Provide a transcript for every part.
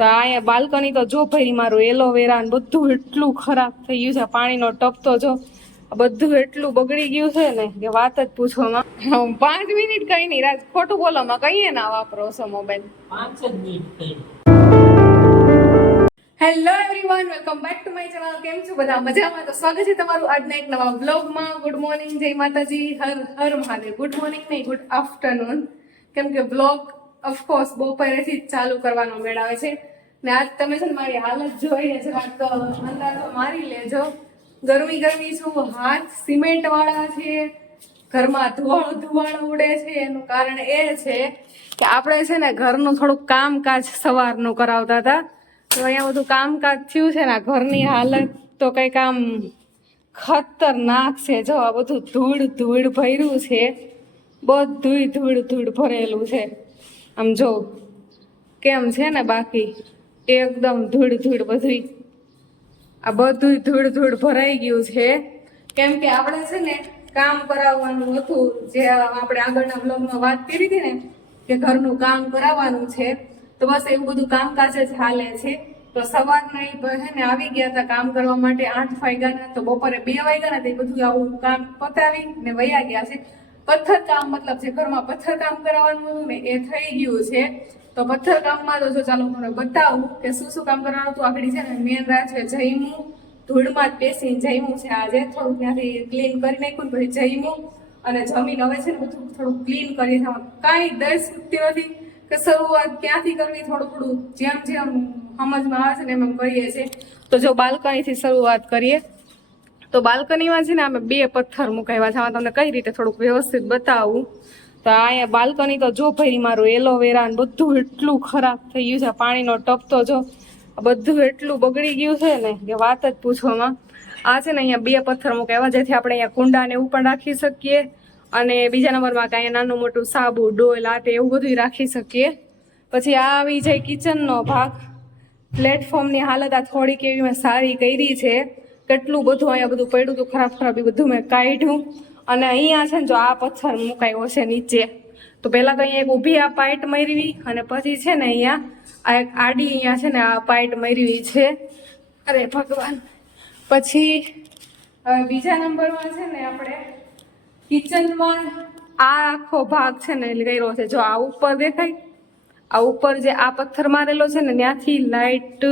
તો અહીંયા બાલ્કની તો જો ભાઈ મારું એલોવેરા ને બધું એટલું ખરાબ થઈ ગયું છે. પાણીનો ટપ તો જો બધું એટલું બગડી ગયું છે ને કે વાત જ પૂછવામાં. પાંચ મિનિટ કઈ નહીં રાજ ખોટું બોલોમાં કહીએ ના વાપરો છો mobile? Hello everyone welcome back to my channel કેમ છો બધા? મજામાં? તો સ્વાગત છે તમારું આજના એક નવા વ્લોગમાં ગુડ મોર્નિંગ જય માતાજી. હર હર મહાદેવ. ગુડ મોર્નિંગ નહીં ગુડ આફ્ટરનૂન કેમ કે વ્લોગ ઓફકોર્સ બપોરેથી જ ચાલુ કરવાનો મેળાવે છે. ને આજ તમે છે ને મારી હાલત જોઈને જરાક અંદાજો મારી લેજો. ગરમી ગરમી છું, હાથ સિમેન્ટ વાળા છે, ઘરમાં ધુવાળો ધુવાળો ઉડે છે, એનું કારણ એ છે કે આપણે છે ને ઘરનું થોડુંક કામકાજ સવારનું કરાવતા હતા. તો અહીંયા બધું કામકાજ થયું છે ને ઘરની હાલત તો કંઈક આમ ખતરનાક છે. જો આ બધું ધૂળ ધૂળ ભર્યું છે બધું ધૂળ ધૂળ ભરેલું છે. આમ જો, કેમ છે ને બાકી? એકદમ ધૂળ ધૂળ બધી આ બધું ધૂળ ધૂળ ભરાઈ ગયું છે. કેમ કે આપણે છે ને કામ કરાવવાનું હતું, જે આપણે આગળના બ્લોગમાં વાત કરી હતી ને, કે ઘરનું કામ કરાવવાનું છે, તો બસ એવું બધું કામકાજ જ હાલે છે. તો સવારના એ બહેને આવી ગયા હતા કામ કરવા માટે આઠ વાગ્યાના, તો બપોરે બે વાગ્યાના, તે બધું આવું કામ પતાવી ને વયા ગયા છે. પથ્થર કામ મતલબ જે ઘરમાં પથ્થરકામ કરાવવાનું ને એ થઈ ગયું છે. તો પથ્થરકામમાં તો જો ચાલો હું તમને બતાવું કે શું શું કામ કરવાનું હતું આગળ છે ને, મેન રાત છે જૈમું ધૂળમાં જ બેસીને જઈમું છે આજે. થોડુંક ત્યાંથી ક્લીન કરી નાખ્યું પછી જઈમું અને જમીન હવે છે ને બધું થોડુંક ક્લીન કરીએ છીએ કાંઈ દસ સુધતી નથી કે શરૂઆત ક્યાંથી કરવી થોડું થોડું જેમ જેમ સમજમાં આવે છે ને એમ એમ કરીએ છીએ. તો જો બાલ્કનીથી શરૂઆત કરીએ. તો બાલ્કનીમાં છે ને અમે બે પથ્થર મુકાવ્યા છે. આમાં તમને કઈ રીતે થોડુંક વ્યવસ્થિત બતાવું? તો અહીંયા બાલ્કની તો જો ભાઈ મારું એલોવેરા ને બધું એટલું ખરાબ થઈ ગયું છે. પાણીનો ટપ તો જો બધું એટલું બગડી ગયું છે ને કે વાત જ પૂછવામાં. આ છે ને અહીંયા બે પથ્થર મુકાવ્યા જેથી આપણે અહીંયા કુંડાને એવું પણ રાખી શકીએ અને બીજા નંબરમાં કાંઈ નાનું મોટું સાબુ, ડોલ આ તે એવું બધું રાખી શકીએ. પછી આ આવી જાય કિચનનો ભાગ. પ્લેટફોર્મની હાલત આ થોડીક એવી મેં સારી કરી છે. કેટલું બધું અહીંયા બધું પડ્યું હતું, ખરાબ ખરાબ એ બધું મેં કાઢ્યું. અને અહીંયા છે ને જો આ પથ્થર મુકાયો છે નીચે, તો પહેલાં તો અહીંયા એક ઊભી આ પાઇટ મરવી અને પછી છે ને અહીંયા આ એક આડી અહીંયા છે ને આ પાઇટ મરવી છે. અરે ભગવાન. પછી બીજા નંબરમાં છે ને આપણે કિચનમાં આ આખો ભાગ છે ને કર્યો છે. જો આ ઉપર દેખાય, આ ઉપર જે આ પથ્થર મારેલો છે ને, ત્યાંથી લાઈટ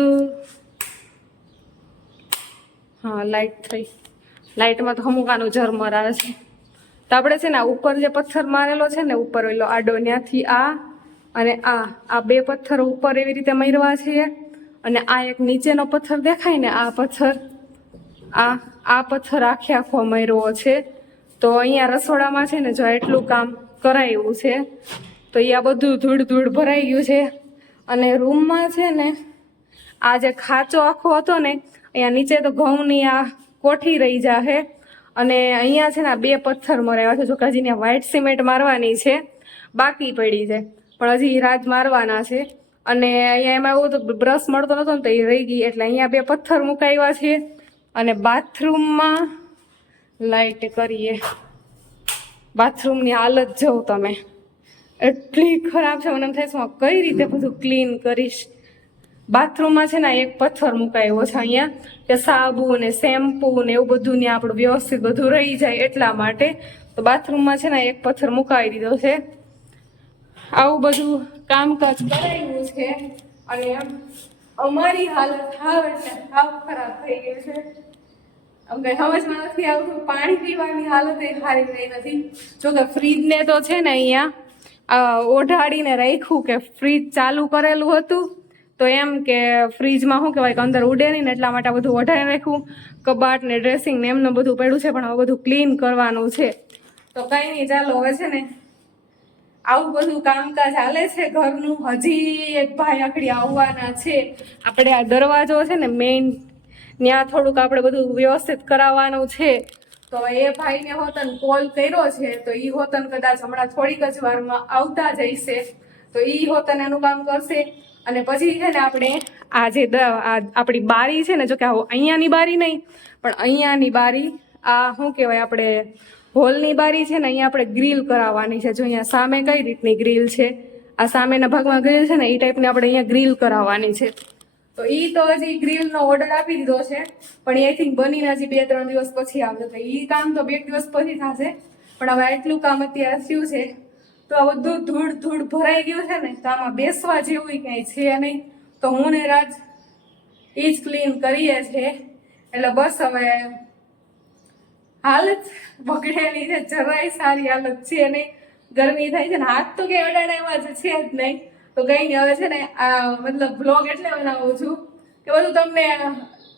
હા લાઇટ થઈ. લાઈટમાં તો હમુકાનું ઝરમર આવે છે. તો આપણે છે ને ઉપર જે પથ્થર મારેલો છે ને, ઉપર ઓલો આડો, ત્યાંથી આ અને આ. આ બે પથ્થર ઉપર એવી રીતે મરવા છે અને આ એક નીચેનો પથ્થર દેખાય ને, આ પથ્થર. આ આ પથ્થર આખે આખો મર્યો છે. તો અહીંયા રસોડામાં છે ને, જો એટલું કામ કરાયું છે, તો એ આ બધું ધૂળ ધૂળ ભરાઈ ગયું છે. અને રૂમમાં છે ને, આ જે ખાંચો આખો હતો ને અહીંયા નીચે તો ઘઉંની આ કોઠી રહી જાહે. અને અહીંયા છે ને બે પથ્થર મરાવ્યા છે, જો કે હજી ત્યાં સિમેન્ટ મારવાની છે, બાકી પડી છે. પણ હજી રાત મારવાના છે. અને અહીંયા એમાં એવું તો બ્રશ મળતો નતો ને તો એ રહી ગઈ, એટલે અહીંયા બે પથ્થર મુકાવ્યા છે. અને બાથરૂમમાં લાઈટ કરીએ. બાથરૂમની હાલત જોઉં તમે. એટલી ખરાબ છે, મને એમ થાય હું કઈ રીતે બધું ક્લીન કરીશ? બાથરૂમમાં છે ને એક પથ્થર મુકાયો છે અહીંયા, કે સાબુ ને શેમ્પુ ને એવું બધું ને આપણું વ્યવસ્થિત બધું રહી જાય એટલા માટે, તો બાથરૂમમાં છે ને એક પથ્થર મુકાવી દીધો છે. આવું બધું કામકાજ કરાયું છે અને અમારી હાલત હાવ એટલે હાવ ખરાબ થઈ ગઈ છે. આમ કઈ નથી આવતું, પાણી પીવાની હાલત એ સારી થઈ નથી. જો કે તો છે ને અહીંયા ઓઢાડીને રાખ્યું કે ફ્રીજ ચાલુ કરેલું હતું. તો એમ કે ફ્રીજમાં શું કહેવાય કે અંદર ઉડે નહીં એટલા માટે બધું વધારે રાખ્યું. કબાટ ને ડ્રેસિંગ ને એમનું બધું પડ્યું છે, પણ હવે બધું ક્લીન કરવાનું છે. તો કંઈ નહીં, ચાલો હવે છે ને આવું બધું કામકાજ હાલે છે ઘરનું. હજી એક ભાઈ આખડી આવવાના છે. આપણે આ દરવાજો છે ને મેઇન ત્યાં થોડુંક આપણે બધું વ્યવસ્થિત કરાવવાનું છે. તો એ ભાઈને હોતન કોલ કર્યો છે, તો એ હોતન કદાચ હમણાં થોડીક જ વારમાં આવતા જઈશે. તો એ હોતન એનું કામ કરશે. અને પછી છે ને આપણે આ જે આપણી બારી છે ને, જો કે અહીંયાની બારી નહીં, પણ અહીંયાની બારી, આ શું કહેવાય આપણે, હોલની બારી છે ને, અહીંયા આપણે ગ્રીલ કરાવવાની છે. જો અહીંયા સામે કઈ રીતની ગ્રીલ છે? આ સામેના ભાગમાં ગ્રીલ છે ને એ ટાઈપની આપણે અહીંયા ગ્રીલ કરાવવાની છે. તો એ તો હજી ગ્રીલનો ઓર્ડર આપી દીધો છે, પણ એ આઈ થિંક બનીને હજી બે ત્રણ દિવસ પછી આવશે. તો એ કામ તો બે દિવસ પછી થશે, પણ હવે આટલું કામ અત્યારે થયું છે. તો આ બધું ધૂળ ધૂળ ભરાઈ ગયું છે ને, તો આમાં બેસવા જેવું કંઈ છે નહીં. તો હું ને રાજ એ જ ક્લીન કરીએ છીએ. એટલે બસ હવે હાલત બગડેલી છે, જરાય સારી હાલત છે નહીં. ગરમી થાય છે ને, હાથ તો કે અડાડા એવા જ છે જ નહીં. તો કઈ નહીં, હવે છે ને આ મતલબ બ્લોગ એટલે બનાવું છું કે બધું તમને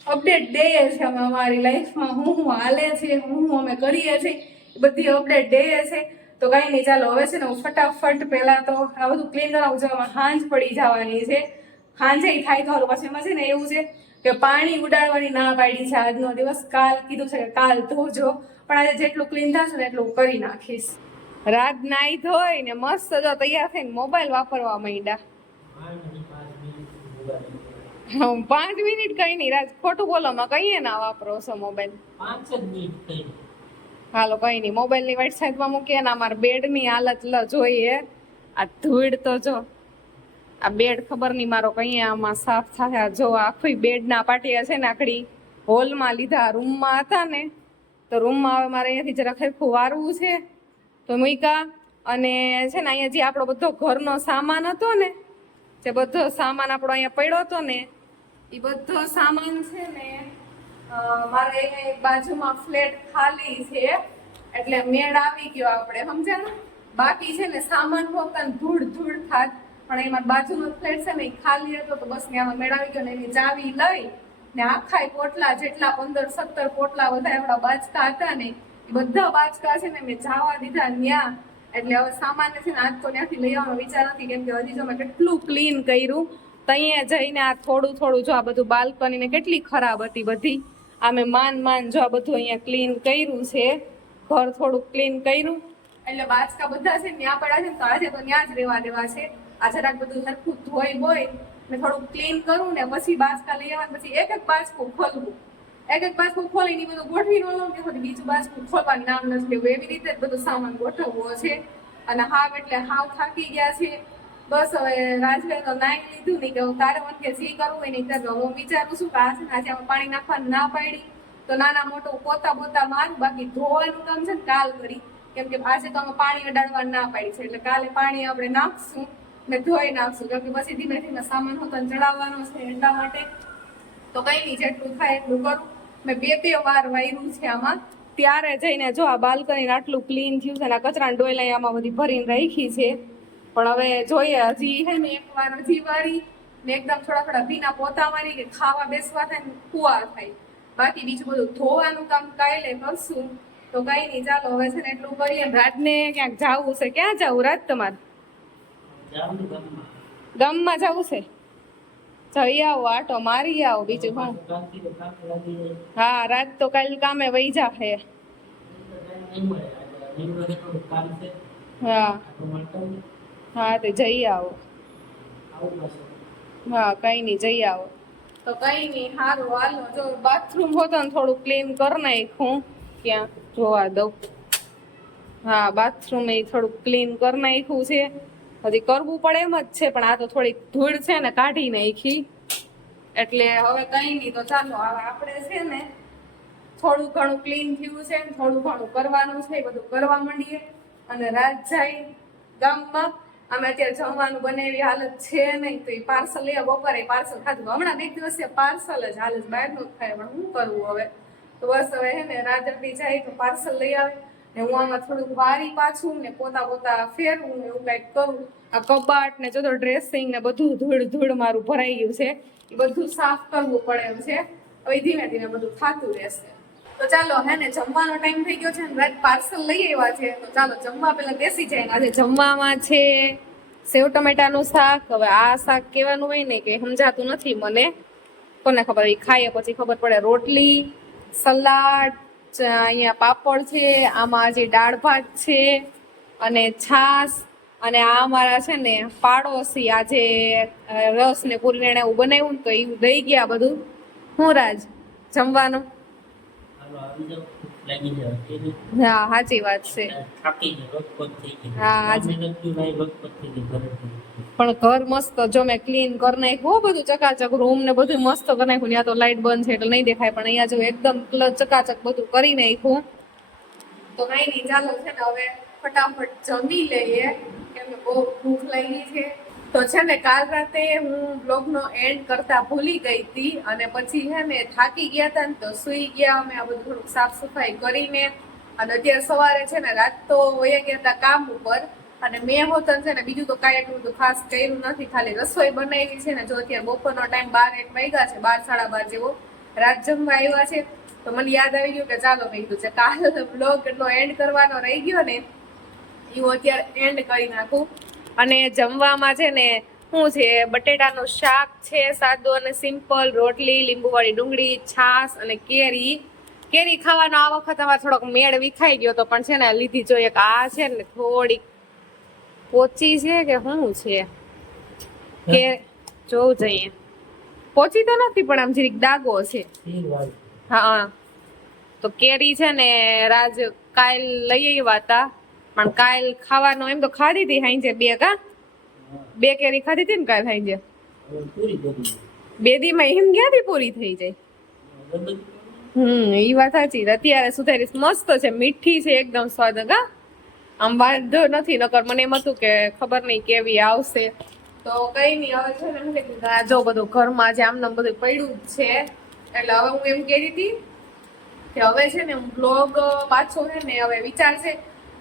અપડેટ દઈએ છે અમે અમારી લાઈફમાં હું હું હાલે છે, હું હું અમે કરીએ છીએ બધી અપડેટ દઈએ છે તો કઈ નહીં, ચાલો, હવે છે ને હું ફટાફટ પહેલા તો આ બધું ક્લીન કરાવું જવામાં હાંજ પડી જવાની છે. સાંજે થાય તો પાછું એમાં છે ને એવું છે કે પાણી ઉડાડવાની ના પાડી છે. આજનો દિવસ કાલ કીધું છે કે કાલ ધોજો, પણ આજે જેટલું ક્લીન થશે ને એટલું કરી નાખીશ. રાત નાઈ ધોઈ ને મસ્ત જો તૈયાર થઈને મોબાઈલ વાપરવા માંડ્યા. પાંચ મિનિટ કઈ નહીં. રાજ, ખોટું બોલો માં કહીએ ના વાપરો છો મોબાઈલ પાંચ મિનિટ હાલો, કઈ નહીં મોબાઈલની વાઈટ સાઈડમાં મૂકીએ ને અમારા બેડની હાલત લ જોઈએ. આ ધૂળ તો જો, આ બેડ ખબર નહીં મારો કઈ આમાં સાફ થાય. જો, આખી બેડ ના પાટિયા છે ને આખડી. હોલમાં લીધા રૂમમાં હતા ને, તો રૂમમાં હવે મારે અહીંયાથી જરા ખરખું વારવું છે. તો મૂકા અને છે ને અહીંયા જે આપણો બધો ઘરનો સામાન હતો ને, જે બધો સામાન આપણો અહીંયા પડ્યો હતો ને એ બધો સામાન છે ને મારે એક બાજુમાં ફ્લેટ ખાલી છે, એટલે મેળ આવી ગયો આપણે, સમજ્યા? ને બાકી છે ને સામાન હોતા ધૂળ ધૂળ થાત, પણ એમાં બાજુનો ફ્લેટ છે ને એ ખાલી હતો, તો બસ ને આમાં મેળ આવી ગયો ને એની ચાવી લઈ ને આખા પોટલા જેટલા પંદર સત્તર પોટલા બધા એવડા બાચકા હતા ને, એ બધા બાચકા છે ને મેં જાવા દીધા ન્યા. એટલે હવે સામાન્ય છે ને આજ તો ત્યાંથી લઈ આવવાનો વિચાર નથી, કેમ કે હજી જો મેં કેટલું ક્લીન કર્યું ત્યાં જઈને આ થોડું થોડું જો આ બધું બાલ્કની ને કેટલી ખરાબ હતી બધી. આ મેં માન માન જો આ બધું અહીંયા ક્લીન કર્યું છે. ઘર થોડુંક ક્લીન કર્યું. એટલે બાચકા બધા છે ત્યાં પડ્યા છે તો આજે તો ત્યાં જ રહેવા દેવા છે. આ જરાક બધું સરખું ધોઈ હોય ને થોડુંક ક્લીન કરું ને પછી બાચકા લઈ આવવાનું પછી એક એક બાચકું ખોલવું. એક એક બાસ્કું ખોલીને બધું ગોઠવી નો લઉં કે પછી બીજું બાચકું ખોલવાનું નામ નથી લેવું. એવી રીતે બધું સામાન ગોઠવવો છે. અને હાવ એટલે હાવ થાકી ગયા છે. બસ હવે રાજવે તો નાઈ લીધું નહીં કે હું તારે મને કે જે કરવું હોય નહીં કરજો હું વિચારું છું કે આ છે ને આજે આમાં પાણી નાખવાનું ના પાડી, તો નાના મોટું પોતા પોતા મારું, બાકી ધોવાનું કામ છે ને કાલ કરી. કેમ કે આજે તો અમે પાણી અડાડવાનું ના પાડી છે, એટલે કાલે પાણી આપણે નાખશું ને ધોઈ નાખશું. કેમ કે પછી ધીમે ધીમે સામાન હોતો ચડાવવાનો છે એટલા માટે. તો કઈ નહીં, જેટલું થાય એટલું કરું. મેં બે બે વાર વાયરું છે આમાં. ત્યારે જઈને જો આ બાલ્કની આટલું ક્લીન થયું છે અને આ કચરાની ડોયલા આમાં બધી ભરીને રાખી છે. પણ હવે જોઈએ, હજી હે ને એક વાર, હજી વારી ને એકદમ થોડા થોડા ભીના પોતા મારી કે ખાવા બેસવા થાય ને કુવા થાય. બાકી બીજું બધું ધોવાનું કામ કાલે કરશું. તો કઈ નહીં, ચાલો હવે છે ને એટલું કરીએ. રાતને ક્યાંક જવું છે? ક્યાં જવું રાત તમારે? ગામમાં જવું છે? જઈ આવો, આટો મારી આવો બીજું હું. જાય હા, રાત તો કાલ કામે વહી છે હા. નહીં. હા, તે જઈ આવો. હા, કઈ નહીં જઈ આવો. તો કઈ નહીં સારું હાલો. જો બાથરૂમ હોતો ને થોડું ક્લીન કરી નાખું ક્યાં? જોવા દઉં. હા બાથરૂમ એ થોડુંક ક્લીન કરી નાખ્યું છે. હજી કરવું પડે એમ જ છે, પણ આ તો થોડીક ધૂળ છે ને, કાઢી નાખી. એટલે હવે કઈ નહીં તો ચાલો, હવે આપણે છે ને થોડું ઘણું ક્લીન થયું છે થોડું ઘણું કરવાનું છે, એ બધું કરવા માંડીએ. અને રાત જાય ગામમાં. અમે અત્યારે જમવાનું બનાવી હાલત છે નહીં, તો એ પાર્સલ લઈ બપોરે પાર્સલ ખાધું. હમણાં બે દિવસ પાર્સલ જ હાલ જ બહારનું ખાય પણ શું કરવું હવે? તો બસ હવે હે ને, રાત અડધી જાય તો પાર્સલ લઈ આવે. ને હું આમાં થોડુંક વારી પાછું ને પોતા પોતા ફેરવું ને એવું કંઈક કરું. આ કબાટ ને જો તો ડ્રેસિંગ ને બધું ધૂળ ધૂળ મારું ભરાઈ ગયું છે. બધું સાફ કરવું પડે એમ છે. હવે ધીમે ધીમે બધું થતું રહેશે. તો ચાલો, હે ને, જમવાનો ટાઈમ થઈ ગયો છે ને રાત પાર્સલ લઈ આવ્યા છે. તો ચાલો, જમવા પહેલા બેસી જાય આજે જમવામાં છે સેવ ટમેટાનું શાક. હવે આ શાક કહેવાનું હોય ને કે સમજાતું નથી મને. કોને ખબર? એ ખાઈએ પછી ખબર પડે. રોટલી, સલાડ અહીંયા પાપડ છે, આમાં આજે દાળ ભાત છે, અને છાશ, અને આ અમારા છે ને પાડોશી આજે રસ ને પૂરીને એવું બનાવ્યું ને તો એવું દઈ ગયા બધું. હું રાજ? જમવાનું હાલો આવી જાઓ લાગી જાય એટલે હા સાચી વાત છે. હા. પણ ઘર મસ્ત જો મેં ક્લીન કરી નાખ્યું બધું ચકાચક રૂમ ને બધું મસ્ત કરી નાખ્યું. ત્યાં તો લાઈટ બંધ છે એટલે નહીં દેખાય પણ અહીંયા જો એકદમ ચકાચક બધું કરી નાખ્યું. તો કઈ નહીં ચાલો છે ને હવે ફટાફટ જમી લઈએ. કેમ બહુ ભૂખ લાગી છે. તો છે ને, કાલ રાતે હું બ્લોગનો એન્ડ કરતા ભૂલી ગઈ હતી અને પછી છે ને થાકી ગયા હતા ને તો સુઈ ગયા અમે, આ બધું થોડુંક સાફ સફાઈ કરીને. અને અત્યારે સવારે છે ને રાત તો વયા ગયા હતા કામ ઉપર. અને મેં હોતન છે ને બીજું તો કાંઈ એટલું બધું ખાસ કર્યું નથી. ખાલી રસોઈ બનાવી છે ને, જો અત્યારે બપોરનો ટાઈમ બાર એક વાગ્યા છે, બાર, સાડા બાર જેવો. રાત જમવા આવ્યા છે. તો મને યાદ આવી ગયું કે ચાલો મેં કીધું છે, કાલ બ્લોગ એટલો એન્ડ કરવાનો રહી ગયો ને એવું અત્યારે એન્ડ કરી નાખું. અને જમવામાં છે ને શું છે બટેટાનું શાક છે સાદું અને સિમ્પલ રોટલી લીંબુવાળી ડુંગળી છાશ અને કેરી. કેરી ખાવાનો આ વખત અમારે થોડોક મેળ વિખાઈ ગયો તો પણ છે ને લીધી જોઈએ કે આ છે ને થોડીક પોચી છે કે શું છે? કે જોવું જોઈએ. પોચી તો નથી પણ આમ જરીક દાગો છે. હા. તો કેરી છે ને રાજ કાલ લઈ આવ્યા હતા. પણ કાલ ખાવાનું એમ તો ખાધી હતી હાંજે બે કા. બે કેરી ખાધી હતી ને કાલ બની બે દી માં એમ ક્યાંથી પૂરી થઈ જાય? હમ એ વાત સાચી. અત્યારે સુધારી મસ્ત છે મીઠી છે એકદમ સ્વાદ કા? આમ વાંધો નથી નકર મને એમ હતું કે ખબર નહીં કેવી આવશે. તો કઈ નહીં હવે છે ને કે જો બધું ઘરમાં જે આમને આમ બધું પડ્યું જ છે. એટલે હવે હું એમ કહેતી હતી કે હવે છે ને હું બ્લોગ પાછો છે ને હવે વિચાર છે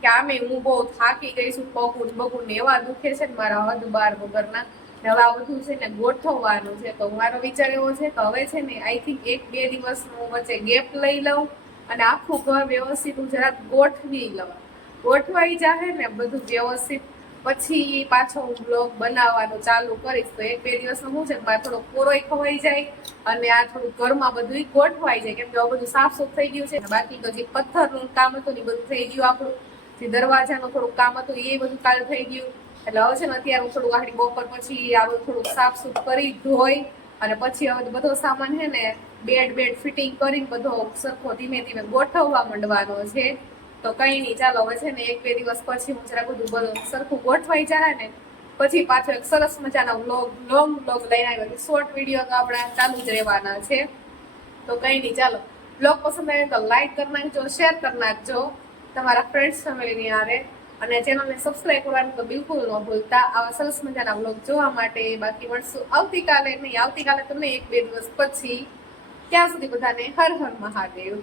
કે આમે હું બહુ થાકી ગઈ છું પગ ને બગું એવા દુખે છે ને મારા હદ બાર વગરના હવે બધું છે ને ગોઠવવાનું છે. તો મારો વિચાર એવો છે કે હવે છે ને આઈ થિંક એક બે દિવસનું વચ્ચે ગેપ લઈ લઉં અને આખું ઘર વ્યવસ્થિત હું જરાક ગોઠવી લઉં. ગોઠવાઈ જાહે ને બધું વ્યવસ્થિત. પછી પાછો હું બ્લોગ બનાવવાનું ચાલુ કરીશ. તો એક બે દિવસમાં શું છે મારે થોડો કોરોય ખવાઈ જાય અને આ થોડું ઘરમાં બધું ગોઠવાઈ જાય. કેમ કે બધું સાફ સુફ થઈ ગયું છે બાકી તો જે પથ્થરનું કામ હતું ને બધું થઈ ગયું આપણું. જે દરવાજાનું થોડું કામ હતું એ બધું કાલ થઈ ગયું. એટલે હવે છે ને અત્યારે હું થોડું આખી બપોર પછી આ બધું થોડુંક સાફ સુફ કરી ધોઈ અને પછી હવે બધો સામાન છે ને બેડ બેડ ફિટિંગ કરીને બધો સરખો ધીમે ધીમે ગોઠવવા માંડવાનો છે. તો કઈ નહીં, ચાલો હવે છે ને એક બે દિવસ પછી હું જરા બધું બધું સરખું ગોઠવાઈ જાય ને પછી પાછો એક સરસ મજાના વ્લોગ લોંગ વ્લોગ લઈને આવ્યો શોર્ટ વીડિયો તો આપણા ચાલુ જ રહેવાના છે. તો કઈ નહીં, ચાલો. બ્લોગ પસંદ આવે તો લાઈક કરી નાખજો શેર કરી નાખજો. તમારા ફ્રેન્ડ્સ ફેમિલીની આરે અને ચેનલને સબસ્ક્રાઇબ કરવાનું તો બિલકુલ ન ભૂલતા. આવા સરસ મજાના વ્લોગ જોવા માટે બાકી મળશું આવતીકાલે નહીં, આવતીકાલે તમને એક બે દિવસ પછી. ત્યાં સુધી બધાને હર હર મહાદેવ.